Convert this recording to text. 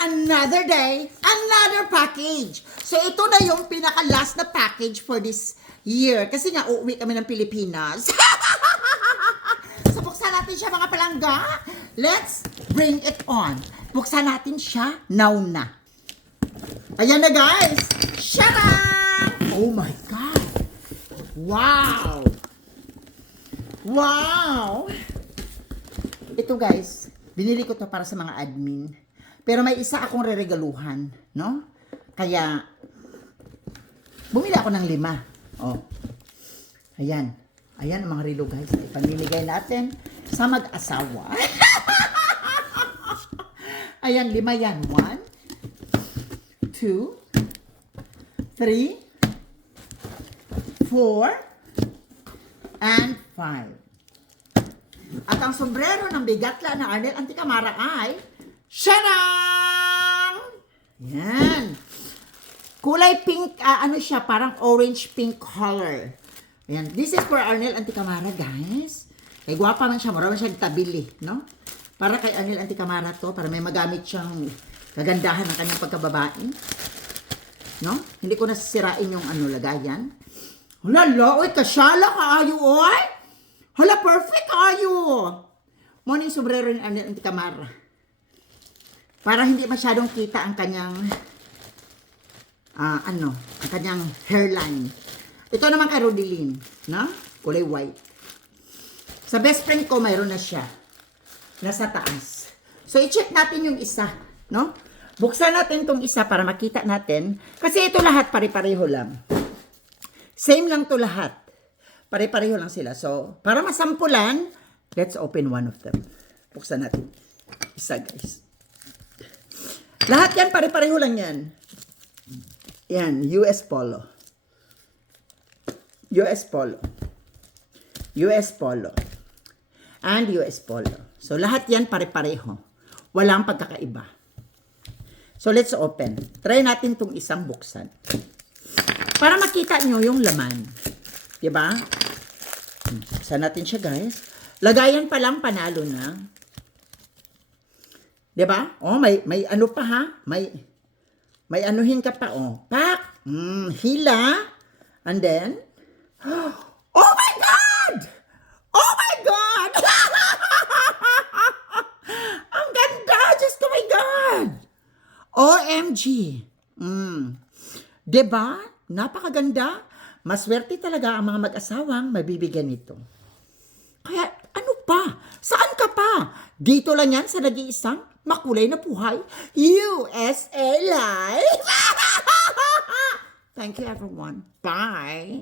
Another day, another package. So ito na yung pinaka-last na package for this year. Kasi nga, uuwi kami ng Pilipinas. So buksan natin siya mga palangga. Let's bring it on. Buksan natin siya now na. Ayan na guys. Shada! Oh my God. Wow. Wow. Ito guys, binili ko to para sa mga admin. Pero may isa akong reregaluhan, no? Kaya, bumili ako ng 5. Oh. Ayan. Ayan ang mga relo guys. Ipamimigay natin sa mag-asawa. Ayan, 5 yan. 1, 2, 3, 4, and 5. At ang sombrero ng bigatla na Arnel Anticamara ay Sharang! Yan. Kulay pink, ano siya, parang orange pink color. Ayan. This is for Arnel Anticamara, guys. Kay gwapa man siya, marami siyang tabili, no? Para kay Arnel Anticamara to, para may magamit siyang kagandahan ng kanyang pagkababae. No? Hindi ko nasisirain yung ano, lagayan. Hala, oy, kasyala ka ayo, oy! Hala, perfect ayo! Morning sombrero ni Arnel Anticamara. Para hindi masyadong kita ang kanyang ang kanyang hairline. Ito naman kay Rodeline, no? Kulay white. Sa best friend ko mayroon na siya. Nasa taas. So i-check natin yung isa, no? Buksan natin tong isa para makita natin kasi ito lahat pare-pareho lang. Same lang to lahat. Pare-pareho lang sila. So, para masampulan, let's open one of them. Buksan natin. Isa, guys. Lahat yan, pare-pareho lang yan. Yan, US Polo. US Polo. US Polo. And US Polo. So, lahat yan pare-pareho. Walang pagkakaiba. So, let's open. Try natin tong isang buksan. Para makita nyo yung laman. Diba? Buksan natin siya, guys. Lagayan pa lang, panalo na. Diba? Oh, may ano pa ha? May anuhin ka pa, oh. Pak! Hila. And then, oh my God! Oh my God! Ang ganda! Just oh my God! OMG! Diba? Napakaganda. Maswerte talaga ang mga mag-asawang mabibigyan nito. Kaya, ano pa? Saan ka pa? Dito lang yan sa nag-iisang makulay na buhay. USA Live! Thank you everyone. Bye!